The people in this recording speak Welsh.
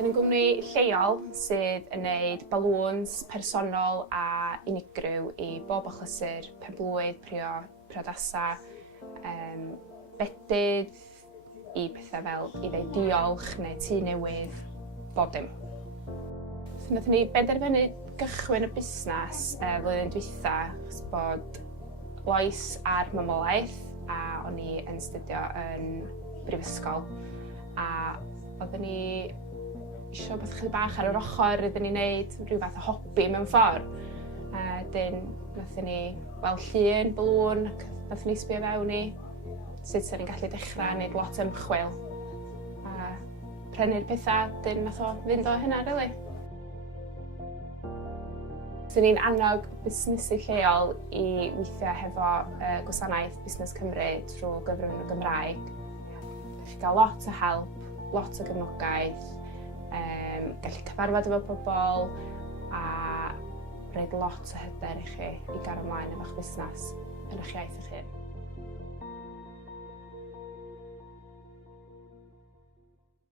Dyn ni'n gwmni lleol sydd yn gwneud balŵns personol a unigryw i bob achlysur, penblwydd, priodasa, bedydd, i pethau fel i ddweud diolch neu tŷ newydd, bob dim. So wnaethon ni benderfynu gychwyn y busnes flwyddyn dwytha, achos bod Lois ar mamolaeth a o'n i yn astudio yn brifysgol. A oedden ni eisiau beth chydig bach ar yr ochr iddyn ni'n gwneud rhyw fath o hobi mewn ffordd. Dyn nathon ni weld llun, balŵn, ac nathon ni sbio fewn i sut ni'n gallu dechrau wneud lot o ymchwil. A prynu'r pethau, dyn nath o fynd o hynna, rili. Dyn ni'n annog busnesu lleol i weithio hefo gwasanaeth Busnes Cymru trwy gyfrwng y Gymraeg. Chi'n cael lot o help, lot o gefnogaeth, gallu cyfarfod efo pobl a roed lot o hyder i chi i gario ymlaen efo'ch busnes yn eich iaith eich hun.